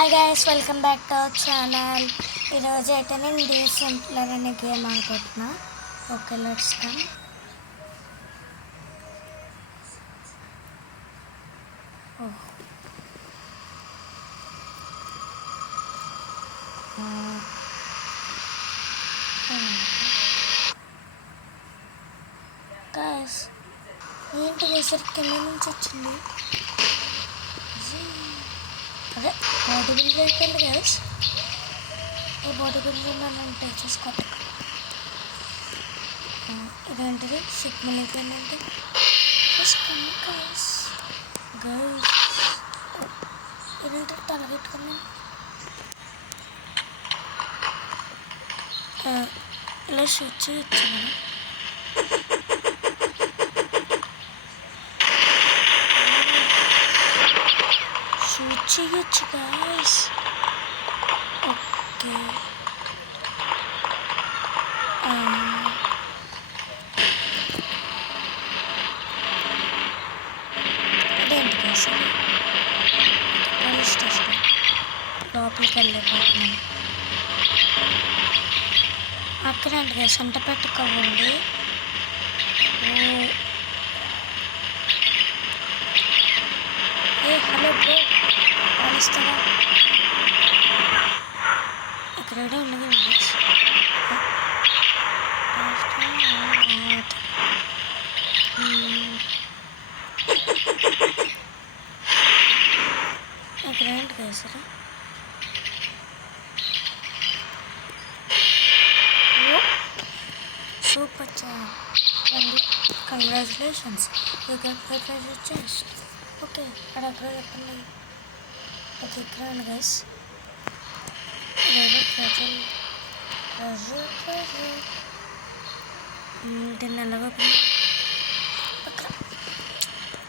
Hi guys, welcome back to our channel. ఈరోజు అయితే నేను డీ సింప్లర్ అనే గేమ్ ఆడుకుంటున్నా. Okay, let's come. గైస్, ఏంటి వేసరి కింద నుంచి వచ్చింది? అదే బాడీ బిల్డర్ అయిపోయింది గైస్. ఈ బాడీ బిల్డర్ మనం టచ్ చేసుకోవాలి. ఇదేంటిది సిగ్నల్ అయిపోయిందంటే గైస్ గైస్ ఇదేంటి తలగెట్టుకున్నాను. ఇలా షూట్ చేయొచ్చు మనం. షూట్ చేయొచ్చు గైస్. ఓకే, అదేంటి గైస్, అది పోలీస్ స్టేషన్ లోపలికి వెళ్ళిపోతున్నాను. అక్కడ అంటే సొంత పెట్టుకోవండి. ఏ హలో బ్రో, పాలిస్తావా? ఇక్కడ ఉన్నది ఇక్కడ ఏంటి కదా super congratulations, you get 5 treasure chest. Okay, అక్కడ చెప్పండి. అది ఇక్కడ ఉంది గైస్. దీన్ని ఎలాగో అక్కడ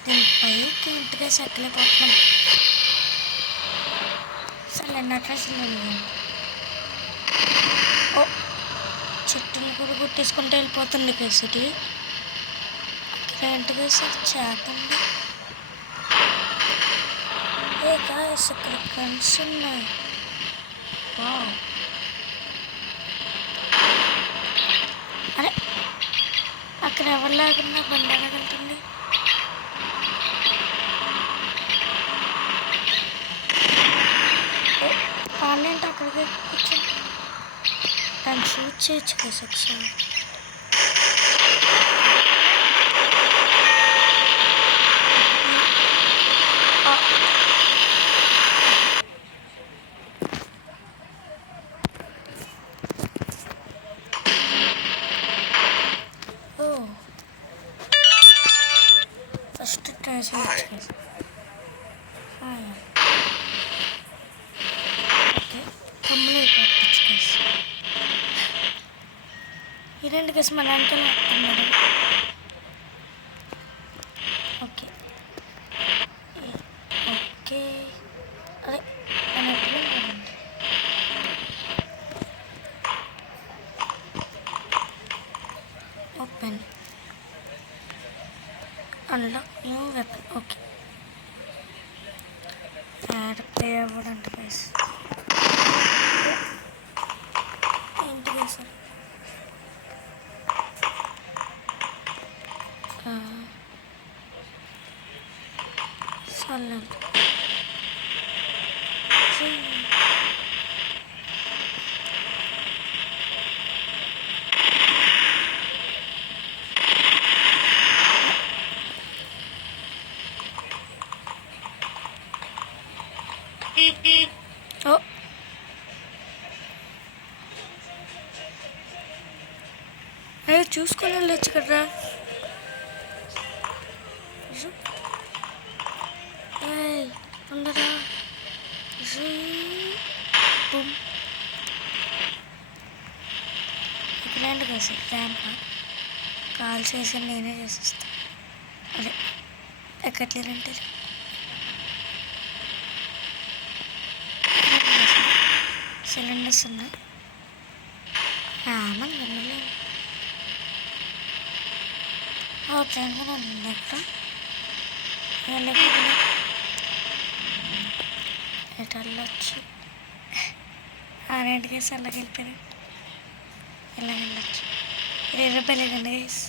దీని పైకి ఇంటిగా సెక్కలేకపోతున్నాం. సరే అట్రాక్షన్ ఉంది. ఓ, చెట్టుని కూడా గుర్తేసుకుంటూ వెళ్ళిపోతుంది కేసిటీ. అక్కడ ఇంటిగా సార్ చేతండి. ఏ గాయస్, ఇక్కడ ఫ్రెండ్స్ ఉన్నాయి. అరే, అక్కడ ఎవరు లేకుండా బండి వెళ్ళగలుగుతుంది. వాళ్ళేంటి అక్కడికి కూర్చొని దాన్ని షూట్ చేయొచ్చు కదా ఒకసారి. ఫస్ట్ ట్రై చేయొచ్చు. ఓకే, కమ్ములు పట్టించు. ఈ రెండు కేసు మన అంకెలు వస్తున్నారు. ఓకే ఓకే, అదే అన్నట్లు open unlock new weapon. Okay, ad play అవ్వడంట గైస్. ఏంటి గైస్, సైలెంట్. ఓ, అదే చూసుకొని వెళ్ళొచ్చు కదా. ఉండరా ఇక్కడండి కదా ర్యాంప్ కాల్ చేసి నేనే చేసేస్తాను. అదే ఎక్కట్లేదంటే సిలిండర్స్ ఉన్నాయి. మన వెళ్ళలేదు. ట్రైన్ కూడా ఉంది అక్కడ. ఇటు వెళ్ళొచ్చు. ఆరేంటి గైస్ అలాగ వెళ్ళిపోయాను. ఇలా వెళ్ళొచ్చు. ఇది ఎర్రపల్లేదండి గైస్.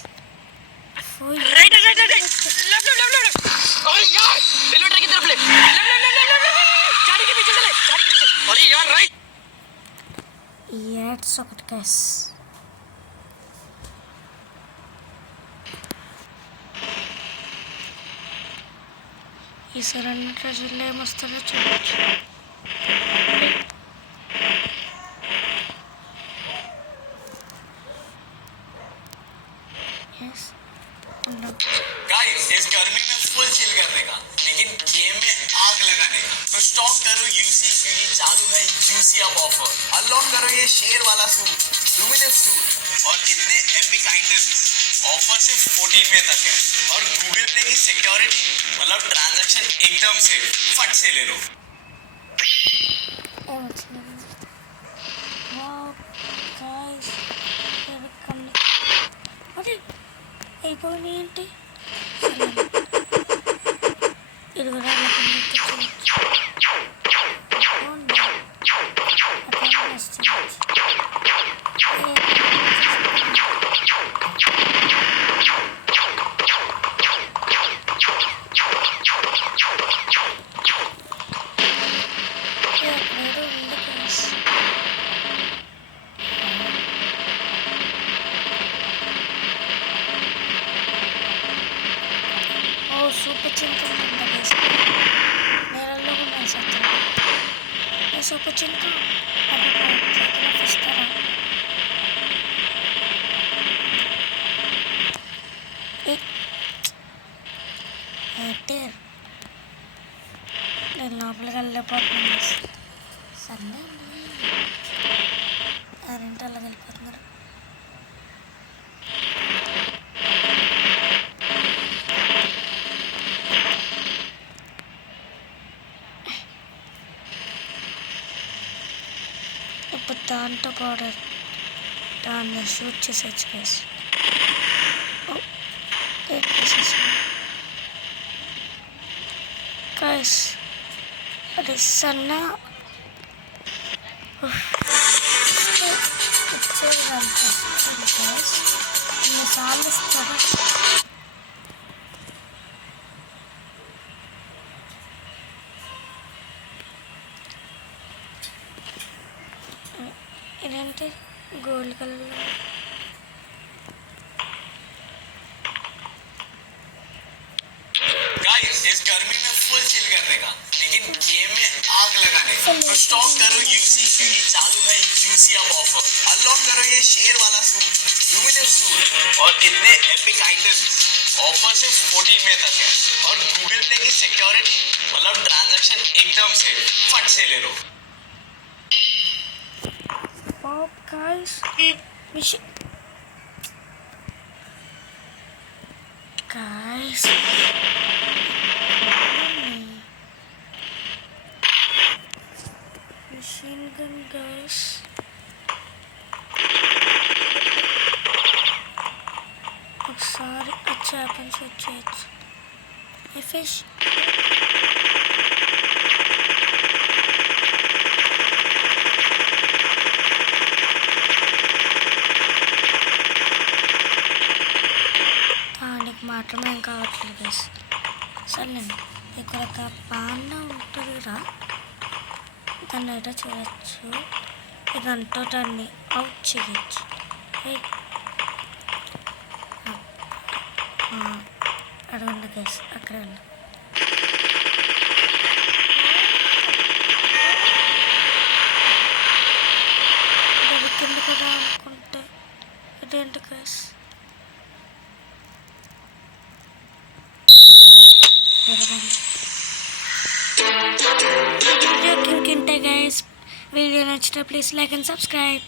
యాడ్స్ ఒకటి గైస్. ఈసారి అన్న ట్రెజర్లో ఏమొస్తారో చూడవచ్చు. गाइस इस गर्मी में फुल चिल करने का, लेकिन गेम में आग लगाने का। तो स्टॉक करो यूसी क्योंकि चालू है जूसी अप ऑफर। अनलॉक करो ये शेर वाला सूट, लुमिनस सूट और इतने एपिक आइटम्स। ऑफर सिर्फ 14 में तक है और गूगल प्ले की सिक्योरिटी मतलब ट्रांजैक्शन एकदम से फट से ले लो। అయిపోయినాయి ఏంటి? ఇది కూడా సూపర్ చింత నేలల్లో ఉన్నాయి సత్యం. సూపర్ చింత ఇస్తారా? నేను లోపలికి వెళ్ళిపోతున్నాను. సరే అరేంటి అలా వెళ్ళిపోతున్నారు. ఇప్పుడు దాంతో కూడా దాన్ని షూట్ చేసేచ్చు గైస్. గైస్ అది సన్న ఇచ్చేది కనిపిస్తుంది గైస్. ఇన్నిసార్లు ఇస్తారు. ఇదేంటి గోల్డ్ కలర్? गाइस इस गर्मी में फुल चिल करने का, लेकिन गेम में आग लगाने का। तो स्टॉक करो यूसी क्योंकि चालू है जूसी अप ऑफर। अनलॉक करो ये शेर वाला सूट, लुमिनस सूट और इतने एपिक आइटम्स। ऑफर सिर्फ 14 में तक है और गूगल प्ले की सिक्योरिटी मतलब ट्रांजैक्शन एकदम से फट से ले लो। Guys, guys, machine gun guys. ఒకసారి చేపలు షూట్ చేయొచ్చు. ఏ ఫిష్ మాత్రమే ఏం కావట్లేదు గైస్. సరేనండి, ఇక్కడ ఒక పాండా ఉంటుందిరా, దాన్ని అయితే చూడచ్చు. ఇదంతా దాన్ని అవుట్ చేయొచ్చు. అడగండి గైస్, అక్కడ ఇది కింద కదా అనుకుంటే ఇదేంటి గైస్? వీడియో నచ్చితే ప్లీజ్ లైక్ అండ్ సబ్స్క్రైబ్.